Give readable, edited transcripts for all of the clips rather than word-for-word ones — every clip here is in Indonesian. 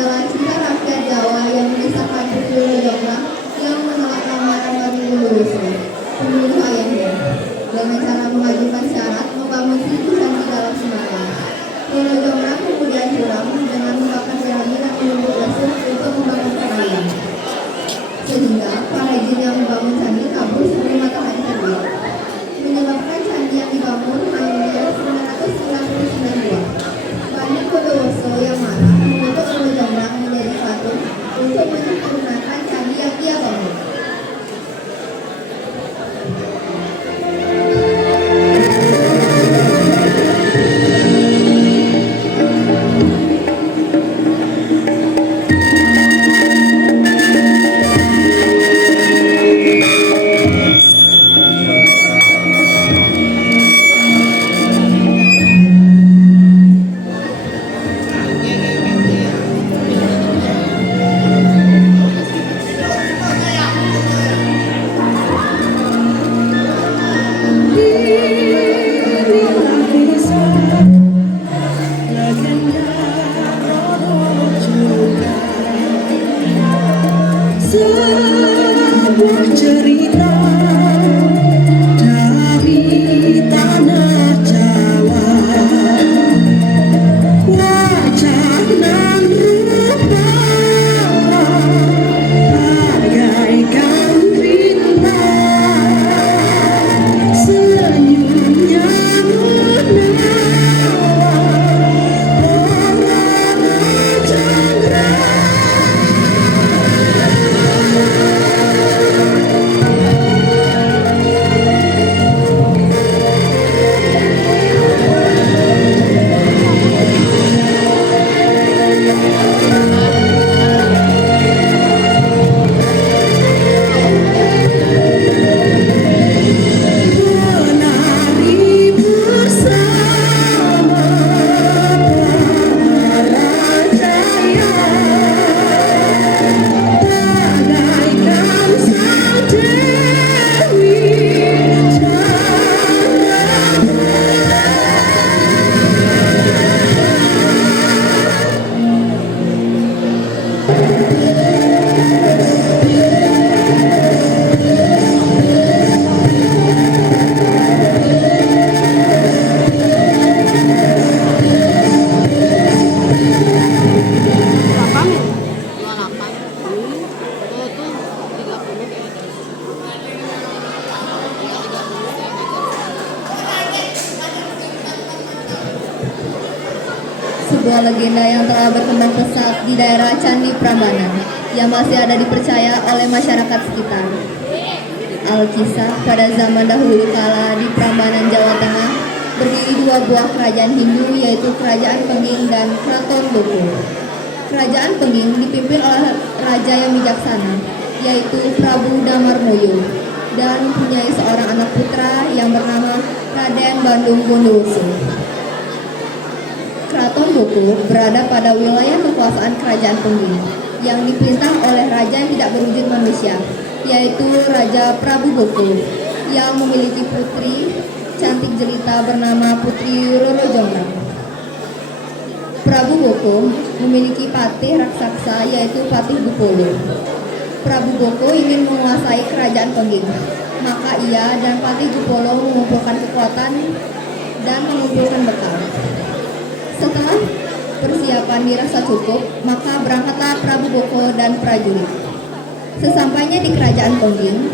adalah cinta rakyat Jawa yang menyisahkan Putri Rojonggrang yang menolak lamaran Prabu Wuluwuso, pembunuh ayahnya, dengan cara mengajukan syarat membangun situ candi dalam Semarang. Rojonggrang kemudian curang dengan membakar jerami dan menumbuk lesung untuk membangun pengayam, sehingga para jin yang membangun candi kabur sebelum matahari terbit, menyebabkan candi yang dibangun hanya 999 buah. Bani Bondowoso yang marah mengutuk Rojonggrang menjadi patung untuk menyempurnakan candi yang ia bangun. Sebuah cerita dari tanah Jawa, wajah nan rupa bagaikan bintang, senyumnya menawan orang Rojonggrang. Menari bersama para jaya, bagaikan sang dewi Sebuah legenda yang telah berkembang pesat di daerah Candi Prambanan yang masih ada dipercaya oleh masyarakat sekitar. Alkisah, pada zaman dahulu kala di Prambanan, Jawa Tengah, berdiri dua buah kerajaan Hindu, yaitu Kerajaan Pengging dan Keraton Boko. Kerajaan Pengging dipimpin oleh raja yang bijaksana, yaitu Prabu Damarmoyo, dan mempunyai seorang anak putra yang bernama Raden Bandung Bondowoso. Keraton Boko berada pada wilayah kekuasaan Kerajaan Pengging yang diperintah oleh raja yang tidak berwujud manusia, yaitu Raja Prabu Boko, yang memiliki putri cantik jelita bernama Putri Rojonggrang. Prabu Boko memiliki patih raksasa, yaitu Patih Gupolo. Prabu Boko ingin menguasai Kerajaan Pengging, maka ia dan Patih Gupolo mengumpulkan kekuatan dan mengumpulkan bekal. Setelah persiapan dirasa cukup, maka berangkatlah Prabu Boko dan prajurit. Sesampainya di Kerajaan Pengging,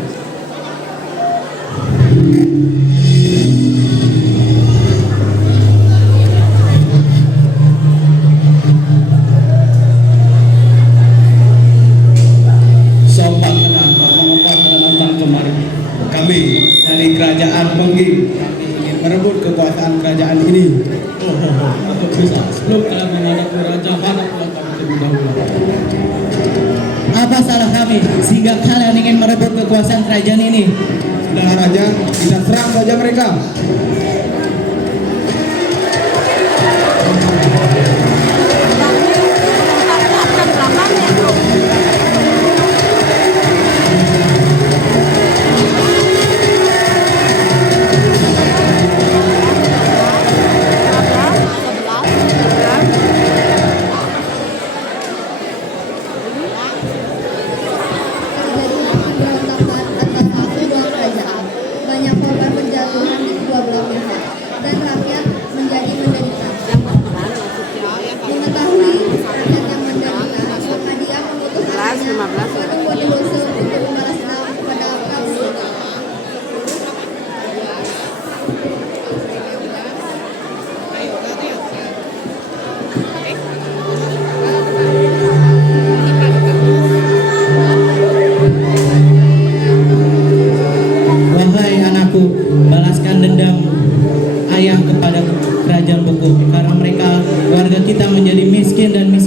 sopan tenang, kemarin kami dari Kerajaan Pengging ingin merebut kekuasaan kerajaan ini. Untuk bisa sebelum kalian menghadapi raja, hadaplah kami terlebih dahulu. Apa salah kami sehingga kalian ingin merebut kekuasaan kerajaan ini? Sudahlah raja, kita serang saja mereka.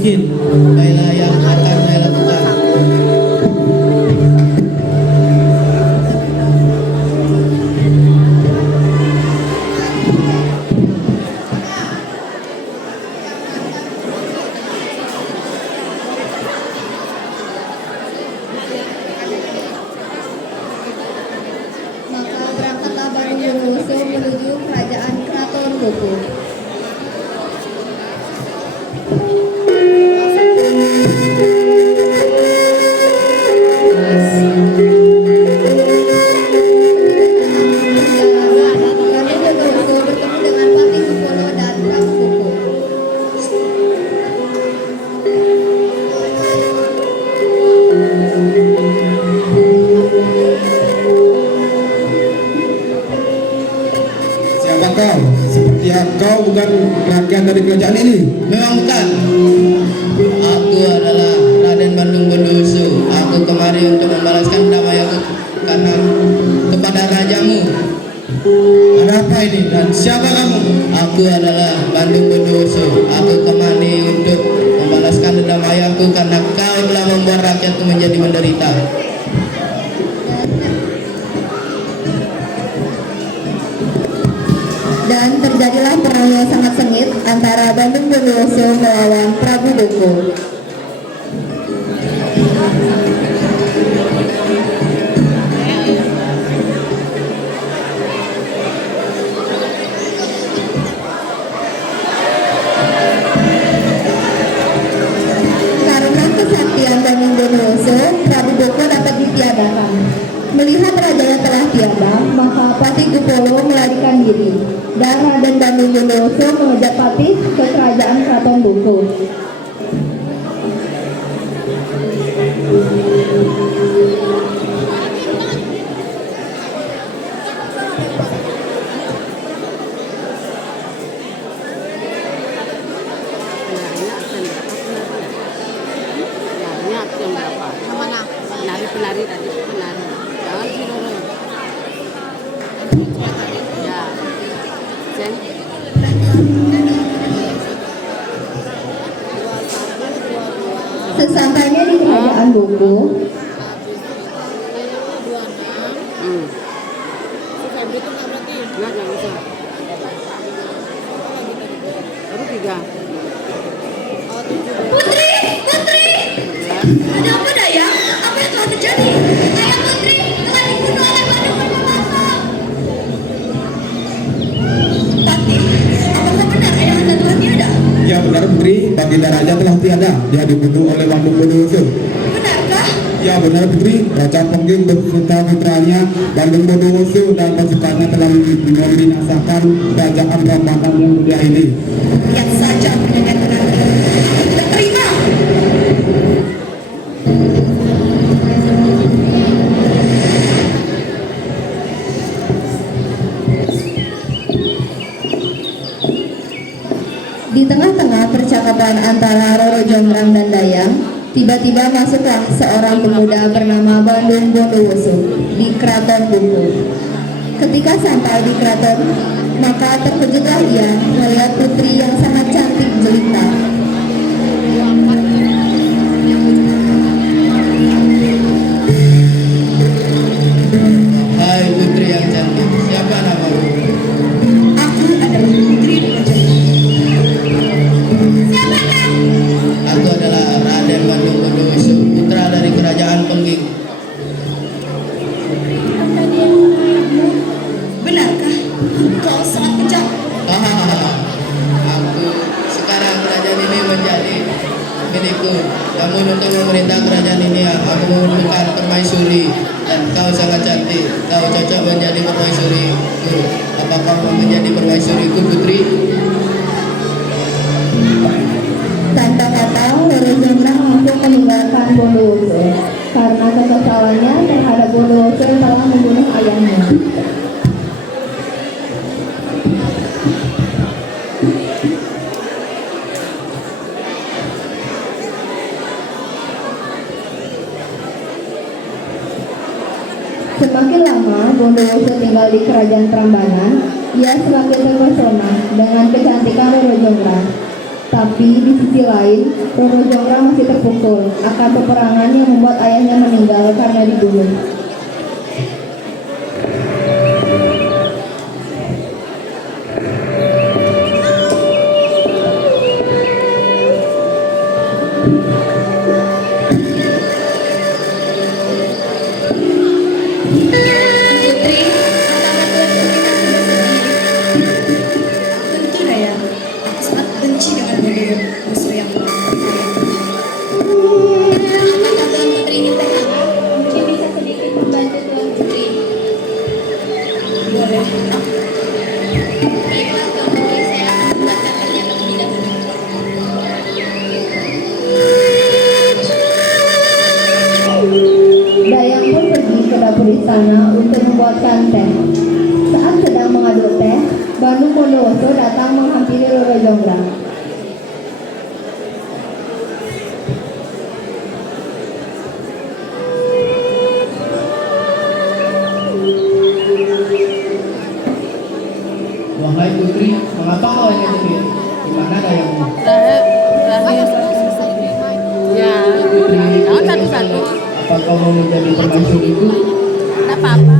miskin. Baiklah yang akan saya lakukan. Maka berangkatlah Bandung Bondowoso menuju kerajaan Keraton Boko. Bandung Bondowoso bertemu dengan Patih Kupolo dan Prabu Boko. Siapa kau? Sepertinya kau bukan rakyat dari kerajaan ini. Memang bukan. Aku adalah Raden Bandung Bondowoso. Aku kemari untuk membalaskan damai aku karena kepada rajamu. Ada apa ini dan siapa kamu? Aku adalah Bandung Bondowoso. Aku kemari untuk membalaskan dendam ayahku karena kau telah membuat rakyatku menjadi menderita. Dan terjadilah perang yang sangat sengit antara Bandung Bondowoso melawan Prabu Boko. Karena kesaktian Bandung Bondowoso, Prabu Boko dapat ditiadakan. Melihat rajanya telah tiada, maka Patih Kupolo melarikan diri, dan Raden Bandung Bondowoso mengejar Patih ke kerajaan Keraton Boko. Penarinya jam berapa? Mana? Penari tadi penari. Jangan sih dulu. Ya. Sen. Sesampainya di kerajaan Boko, Enggak bisa. Baru 3. Putri! Ada apa Dayang? Apa yang telah terjadi? Ayah Putri telah dibunuh oleh Bandung Bondowoso. Patih, apakah benar ayah anda telah tiada? Ya benar Putri, Baginda Raja telah tiada. Dia dibunuh oleh Bandung Bondowoso. Benarkah? Ya benar Putri, Raja Pengging beserta putranya Bandung Bondowoso dan pasukannya telah membinasakan kerajaan Prambanan yang mulia ini. Yang saja mendengar benar. Tidak terima. Di tengah-tengah percakapan antara Roro Jonggrang dan Dayang, tiba-tiba masuklah seorang pemuda bernama Bandung Bondowoso di Keraton Boko. Ketika sampai di keraton, maka terkejutlah ia melihat putri yang sangat cantik jelita. Hai putri yang cantik, siapa namamu? Aku adalah putri Raja. Siapakah? Aku adalah Raden Bandung Bondowoso, putra dari kerajaan Pengging. Benarkah? Kau sangat kejam. Hahaha. Aku sekarang kerajaan ini menjadi milikku. Namun untuk memerintah kerajaan ini aku membutuhkan permaisuri dan kau sangat cantik. Kau cocok menjadi permaisuriku. Apakah mau menjadi permaisuriku putri? Tanpa kata, Roro Jonggrang langsung meninggalkan Bondowoso karena kekesalannya terhadap Bondowoso yang telah membunuh ayahnya. Semakin lama Bondowoso tinggal di kerajaan Prambanan, ia semakin terpesona dengan kecantikan Roro Jonggrang. Tapi Tapi di sisi lain, Roro Jonggrang masih terpukul akan peperangan yang membuat ayahnya meninggal karena dibunuh. Putri, apakah Tuhan kita sudah sedih? Tentu Raya, aku sangat benci dengan Badewo, musuh yang telah kalian bunuh. Apakah Tuan Putri ingin berharap? Mungkin bisa sedikit membantu Tuan Putri. Boleh. Baiklah Tuan Putri, saya akan membuatkan kalian terlebih dahulu. Dayang pun pergi ke dapur istana untuk membuatkan teh. Saat sedang mengaduk teh, Bandung Bondowoso datang menghampiri Roro Jonggrang. Wahai putri, mengapa kau hanya sendiri? Di mana dayangmu? Ya, jangan satu-satu. Apa kau mau menjadi permaisuriku? Tak apa-apa.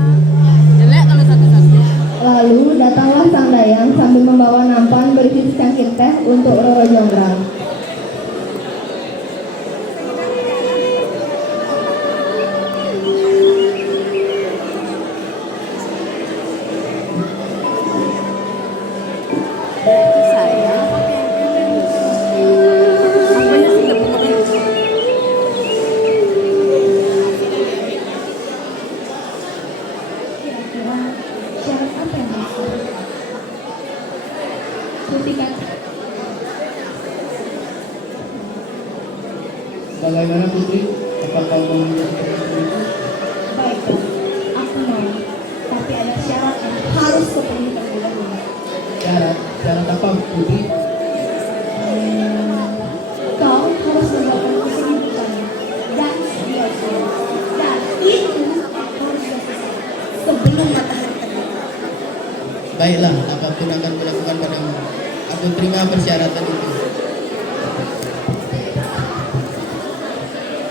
Jelek kalau satu-satu. Lalu datanglah sang dayang sambil membawa nampan berisi secangkir teh untuk Roro Jonggrang. Saya. Apanya sudah mulai? Kira-kira syarat apa yang harus dilakukan? Putri kan Bagaimana putri? Apa kau mau menjadi permaisuriku? baiklah, aku mau. Tapi ada syarat yang harus kupenuhi terlebih dahulu. Syarat apa putri? Kau harus membuatkan kesibukan dan sia-sia. Dan itu harus selesai sebelum matahari terbit. Baiklah, apapun akan kulakukan padamu. Aku terima persyaratan itu.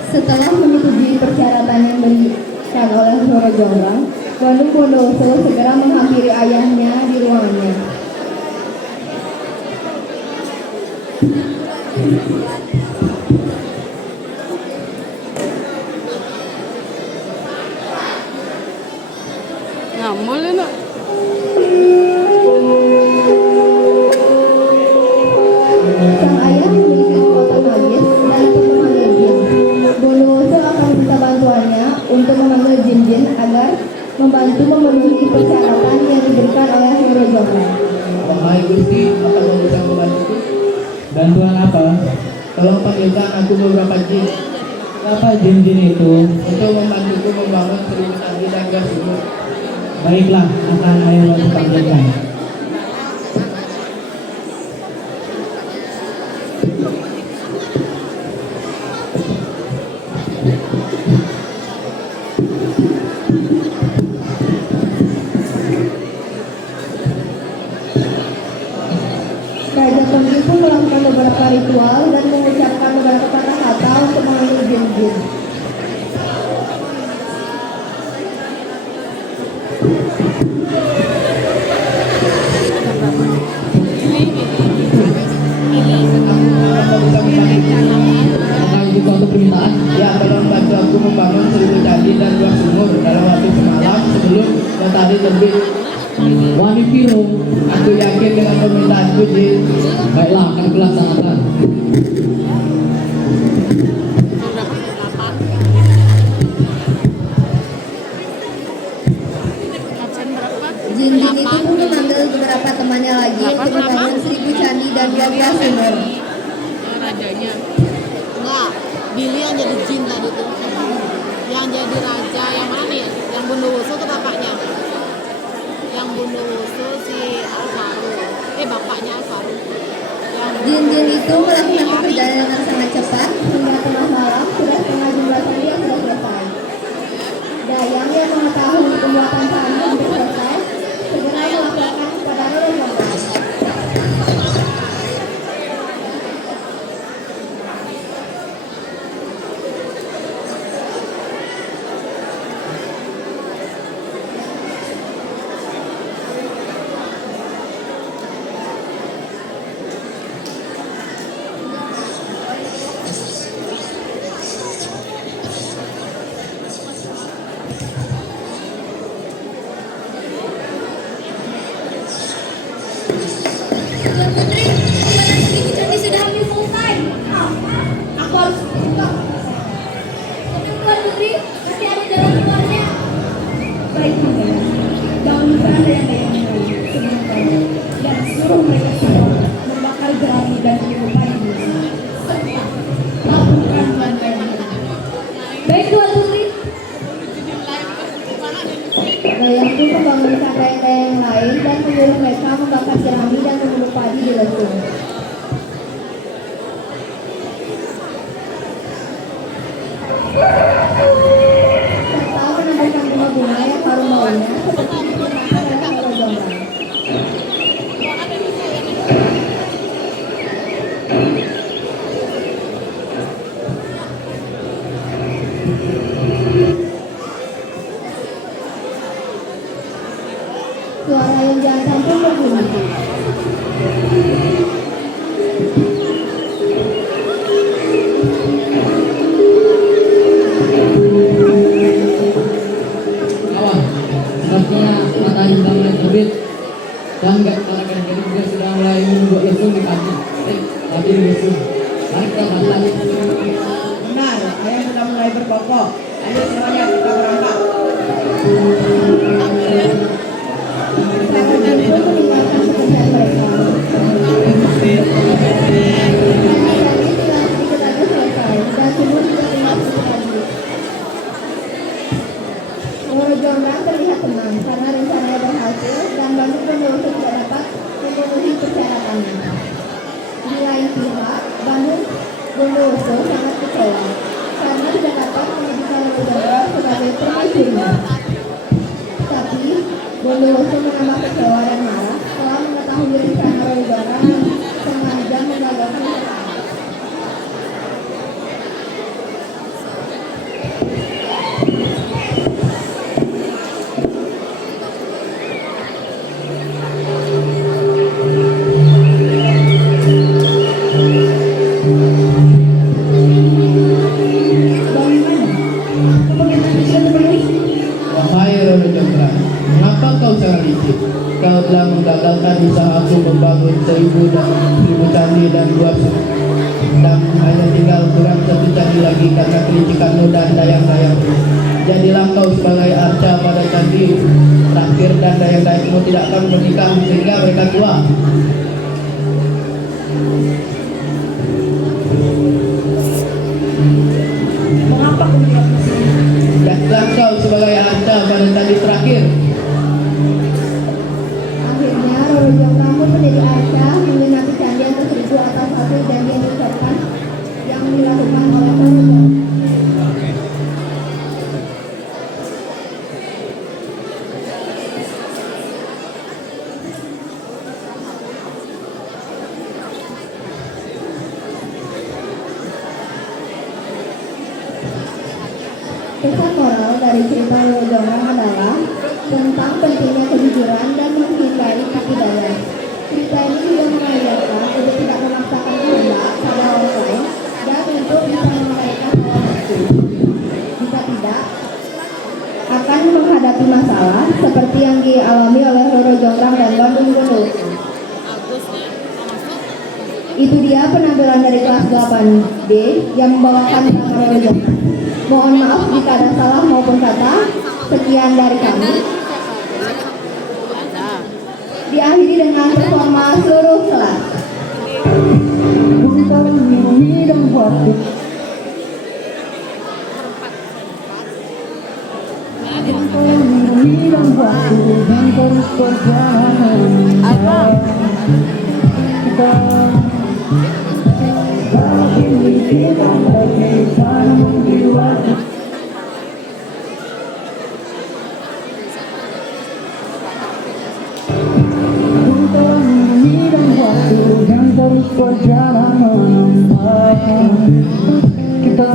Setelah menyetujui persyaratan yang diberikan oleh Roro Jonggrang, Bandung Bondowoso segera menghampiri ayahnya di ruangannya. Ngambul ya, nak. Sang ayah memiliki kekuatan magis dan untuk memanggil jin. Bondowoso akan meminta bantuannya untuk memanggil jin-jin agar membantu memenuhi persyaratan yang diberikan oleh Roro Jonggrang. Wahai Gusti, apa kau bisa membantuku? Bantuan apa? Tolong panggilkan aku beberapa jin Apa jin-jin itu? untuk membantuku membangun seribu candi dan gas sumur. Baiklah, akan ayah bantu panggilkan. Raja Penggi pun melakukan beberapa ritual dan mengucapkan beberapa kata-kata untuk memanggil jin-jin. Apa bisa membantuku? Apakah itu suatu permintaan? Ya, tolong bantu aku membangun seribu candi dan dua sumur dalam waktu semalam sebelum matahari terbit. Wani Piro. Aku yakin dengan permintaanku, Jin. Baiklah, akan kulaksanakan. Jin-jin itu pun memanggil beberapa temannya lagi untuk membangun 1000 candi dan 12 sumur. Rajanya. Enggak, Billy yang jadi jin tadi tuh. Yang jadi raja yang mana nih? Yang Bondowoso tuh bapaknya. Yang Bondowoso si Alvaro. Bapaknya Alvaro. Yang Jin-jin itu melakukan pekerjaan dengan sangat cepat hingga tengah malam sudah setengah jumlah candi yang sudah selesai. Dayang yang mengetahui pembuatan candi hampir selesai segera melaporkan kepada Roro Jonggrang. Suara yang jantan pun berbunyi. Kawan, sepertinya matahari sudah mulai terbit dan para gadis juga sudah mulai membuat lesung di kaki. Tapi lesung, mari kita berangkat. Benar, ayah sudah mulai berkokok. Ayo semuanya kita berangkat. Para gadis pun meninggalkan pekerjaan mereka. Tadi tinggal sedikit lagi selesai dan semua juga tinggal sedikit lagi. Loro Jonggrang terlihat tenang karena rencananya berhasil dan Bandung Bondowoso tidak dapat memenuhi persyaratannya. Di lain pihak, Bandung Bondowoso sangat kecewa karena tidak dapat menjadikan Loro Jonggrang sebagai permaisurinya. Tapi Bondowoso menambah kecewa dan marah setelah mengetahui rencana Loro Jonggrang yang sengaja menggagalkan rencana. Wahai Roro Jonggrang, mengapa kau sangat licik? Kau telah menggagalkan usahaku membangun 1.000 candi dan 2 dan hanya tinggal kurang 1 candi lagi karena kelicikanmu dan dayang-dayangmu. Jadilah kau sebagai arca pada candi terakhir dan dayang-dayangmu tidak akan menikah sehingga mereka tua. Mengapa kau melihat Jadilah kau sebagai arca pada candi terakhir. Akhirnya Roro Jonggrang pun menjadi arca menggenapi candi yang ke-1000 atas hasil janji yang diucapkan yang dilakukan oleh Roro Jonggrang. Pesan moral dari cerita Roro Jonggrang adalah tentang pentingnya kejujuran dan menghindari tipu daya. Cerita ini juga mengajarkan untuk tidak memaksakan kehendak pada orang lain dan untuk bisa mengabaikan hawa nafsu. Jika tidak, akan menghadapi masalah seperti yang dialami oleh Roro Jonggrang dan Bandung Bondowoso. Agusnya masuk. Itu dia penampilan dari kelas 8B yang membawakan drama Roro Jonggrang. Mohon maaf jika ada salah maupun kata. Sekian dari kami. Ada. Diakhiri dengan performa seluruh kelas. Kita